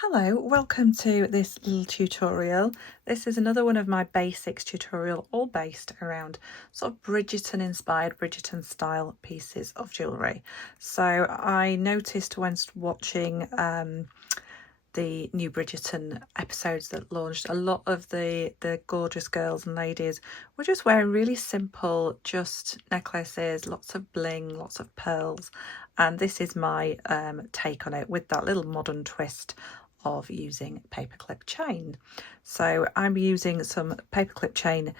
Hello, welcome to this little tutorial. This is another one of my basics tutorial, all based around sort of Bridgerton inspired, Bridgerton style pieces of jewellery. So I noticed when watching the new Bridgerton episodes that launched, a lot of the gorgeous girls and ladies were just wearing really simple, just necklaces, lots of bling, lots of pearls. And this is my take on it with that little modern twist of using paperclip chain. So I'm using some paperclip chain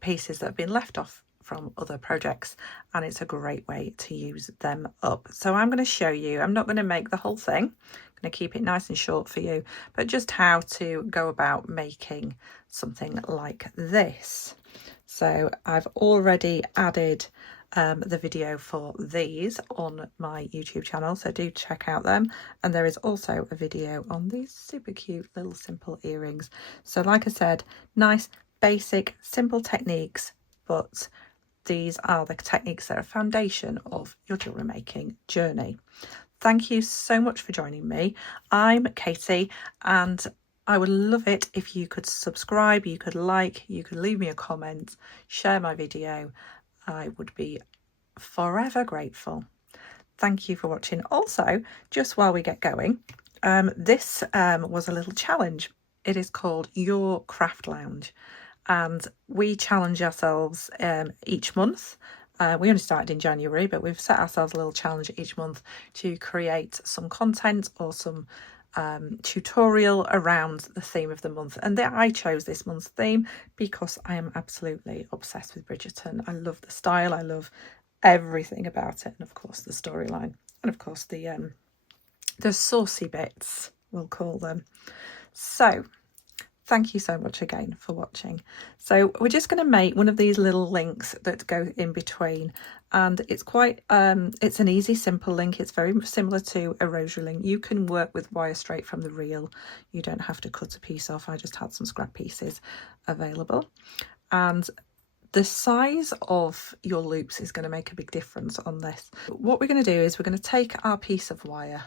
pieces that have been left off from other projects, and it's a great way to use them up. So I'm going to show you, I'm not going to make the whole thing, I'm going to keep it nice and short for you, but just how to go about making something like this. So I've already added the video for these on my YouTube channel, so do check out them. And there is also a video on these super cute little simple earrings. So like I said, nice basic simple techniques, but these are the techniques that are foundation of your jewellery making journey. Thank you so much for joining me. I'm Katie, and I would love it if you could subscribe, you could like, you could leave me a comment, share my video. I would be forever grateful. Thank you for watching. Also, just while we get going, this was a little challenge. It is called Your Craft Lounge, and we challenge ourselves each month. We only started in January, but we've set ourselves a little challenge each month to create some content or some tutorial around the theme of the month. And I chose this month's theme because I am absolutely obsessed with Bridgerton. I love the style, I love everything about it, and of course the storyline, and of course the saucy bits, we'll call them. So thank you so much again for watching. So we're just going to make one of these little links that go in between, and it's quite it's an easy simple link. It's very similar to a rosary link. You can work with wire straight from the reel, you don't have to cut a piece off. I just had some scrap pieces available, and the size of your loops is going to make a big difference on this. What we're going to do is we're going to take our piece of wire,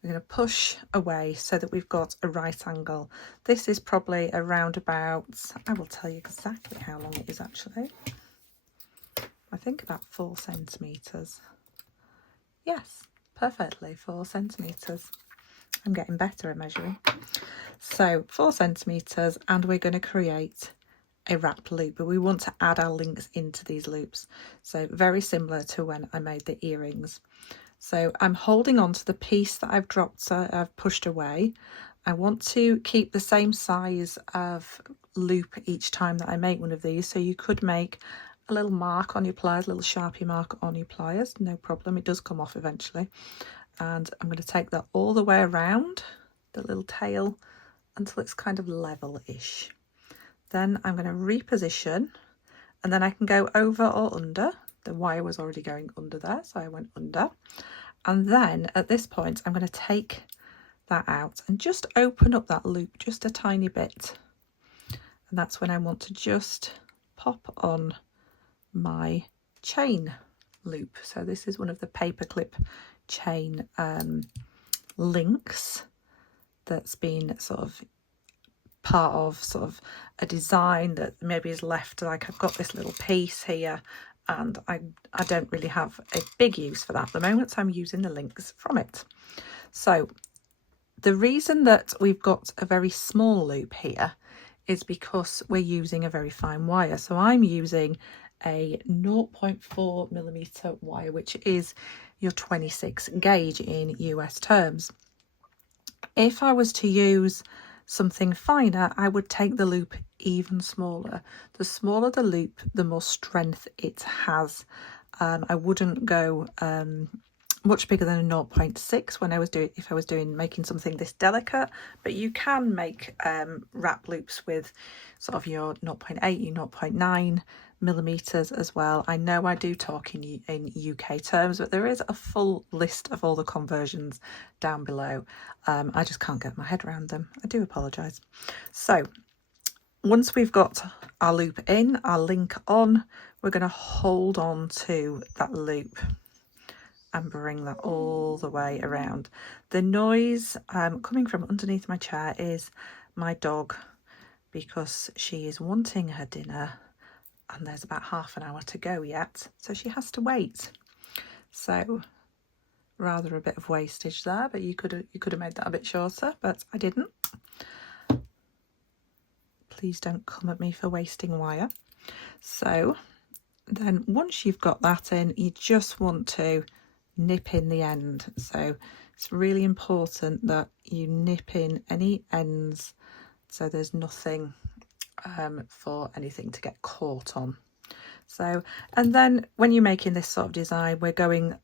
we're going to push away so that we've got a right angle. This is probably around about, I will tell you exactly how long it is actually. I think about 4 centimetres. Yes, perfectly 4 centimetres. I'm getting better at measuring. So 4 centimetres, and we're going to create a wrap loop, but we want to add our links into these loops. So very similar to when I made the earrings. So I'm holding on to the piece that I've dropped, so I've pushed away. I want to keep the same size of loop each time that I make one of these. So you could make a little mark on your pliers, a little Sharpie mark on your pliers, no problem. It does come off eventually. And I'm going to take that all the way around the little tail until it's kind of level-ish. Then I'm going to reposition, and then I can go over or under. The wire was already going under there, so I went under. And then at this point, I'm going to take that out and just open up that loop just a tiny bit. And that's when I want to just pop on my chain loop. So this is one of the paperclip chain links that's been sort of part of sort of a design that maybe is left. Like I've got this little piece here, and I don't really have a big use for that at the moment, so I'm using the links from it. So the reason that we've got a very small loop here is because we're using a very fine wire. So I'm using a 0.4 millimeter wire, which is your 26 gauge in US terms. If I was to use something finer, I would take the loop even smaller. The smaller the loop, the more strength it has. I wouldn't go much bigger than a 0.6 when I was making something this delicate, but you can make wrap loops with sort of your 0.8, your 0.9 millimeters as well. I know I do talk in UK terms, but there is a full list of all the conversions down below. I just can't get my head around them. I do apologise. So once we've got our loop in, our link on, we're going to hold on to that loop and bring that all the way around. The noise coming from underneath my chair is my dog, because she is wanting her dinner and there's about half an hour to go yet, so she has to wait. So rather a bit of wastage there, but you could have made that a bit shorter, but I didn't. Please don't come at me for wasting wire. So then once you've got that in, you just want to nip in the end. So it's really important that you nip in any ends so there's nothing for anything to get caught on. So, and then when you're making this sort of design, we're going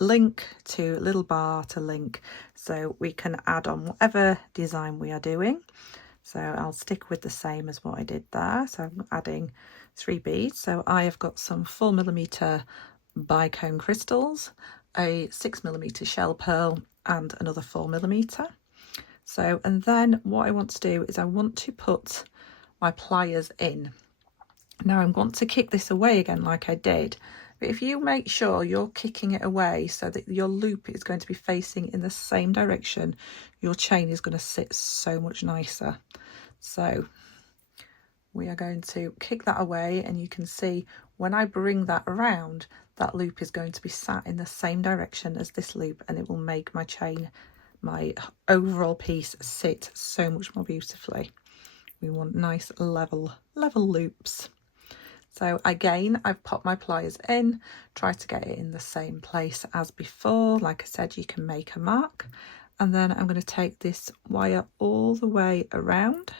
link to little bar to link, so we can add on whatever design we are doing. So I'll stick with the same as what I did there. So I'm adding 3 beads. So I have got some 4mm Bicone crystals, a 6mm shell pearl, and another 4mm. So, and then what I want to do is I want to put my pliers in. Now I want to kick this away again like I did, but if you make sure you're kicking it away so that your loop is going to be facing in the same direction, your chain is going to sit so much nicer. So we are going to kick that away, and you can see when I bring that around, that loop is going to be sat in the same direction as this loop, and it will make my chain, my overall piece, sit so much more beautifully. We want nice level loops. So again, I've popped my pliers in, try to get it in the same place as before. Like I said, you can make a mark, and then I'm going to take this wire all the way around,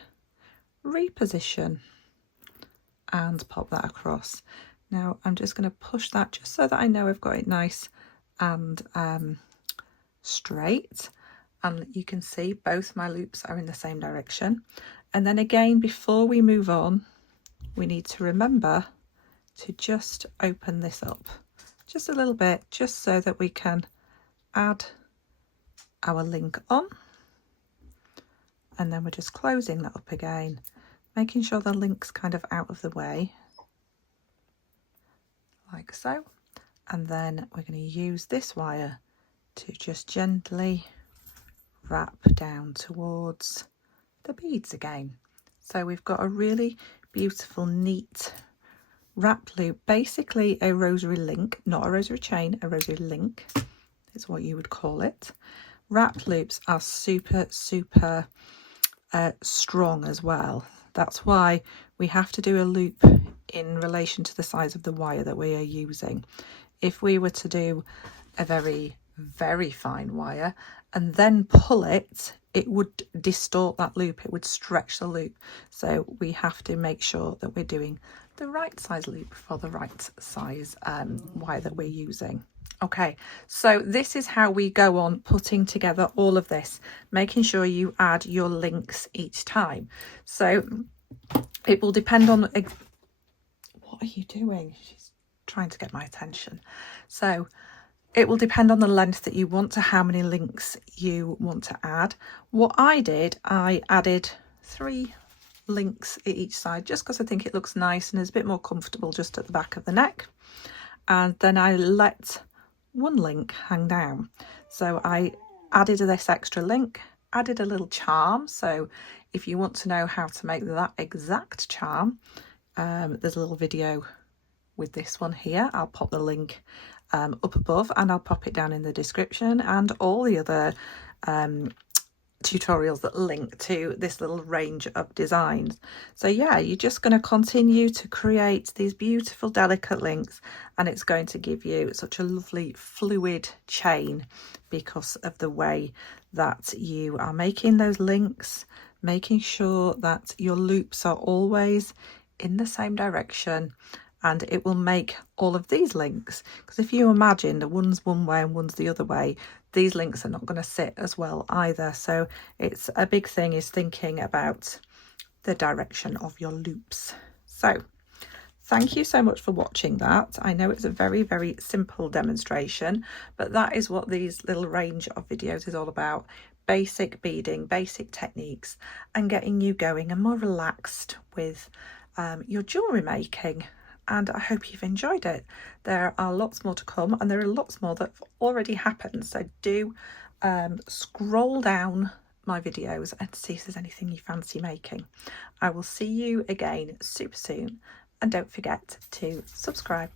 reposition, and pop that across. Now I'm just going to push that just so that I know I've got it nice and straight, and you can see both my loops are in the same direction. And then again, before we move on, we need to remember to just open this up just a little bit, just so that we can add our link on, and then we're just closing that up again, making sure the link's kind of out of the way, like so. And then we're going to use this wire to just gently wrap down towards the beads again. So we've got a really beautiful, neat wrap loop, basically a rosary link, not a rosary chain, a rosary link is what you would call it. Wrap loops are super strong as well. That's why we have to do a loop in relation to the size of the wire that we are using. If we were to do a very fine wire and then pull it, it would distort that loop, it would stretch the loop. So we have to make sure that we're doing the right size loop for the right size wire that we're using. Okay, so this is how we go on putting together all of this, making sure you add your links each time. So it will depend on, what are you doing? She's trying to get my attention. So it will depend on the length that you want to how many links you want to add. What I did, I added 3 links at each side, just because I think it looks nice and is a bit more comfortable just at the back of the neck. And then I let 1 link hang down. So I added this extra link, added a little charm. So if you want to know how to make that exact charm, there's a little video with this one here. I'll pop the link up above, and I'll pop it down in the description, and all the other tutorials that link to this little range of designs. So yeah, you're just going to continue to create these beautiful delicate links, and it's going to give you such a lovely fluid chain because of the way that you are making those links, making sure that your loops are always in the same direction. And it will make all of these links, because if you imagine the one's one way and one's the other way, these links are not going to sit as well either. So it's a big thing is thinking about the direction of your loops. So thank you so much for watching that. I know it's a very simple demonstration, but that is what these little range of videos is all about. Basic beading, basic techniques, and getting you going and more relaxed with your jewellery making. and I hope you've enjoyed it. There are lots more to come, and there are lots more that have already happened, so do scroll down my videos and see if there's anything you fancy making. I will see you again super soon, and don't forget to subscribe.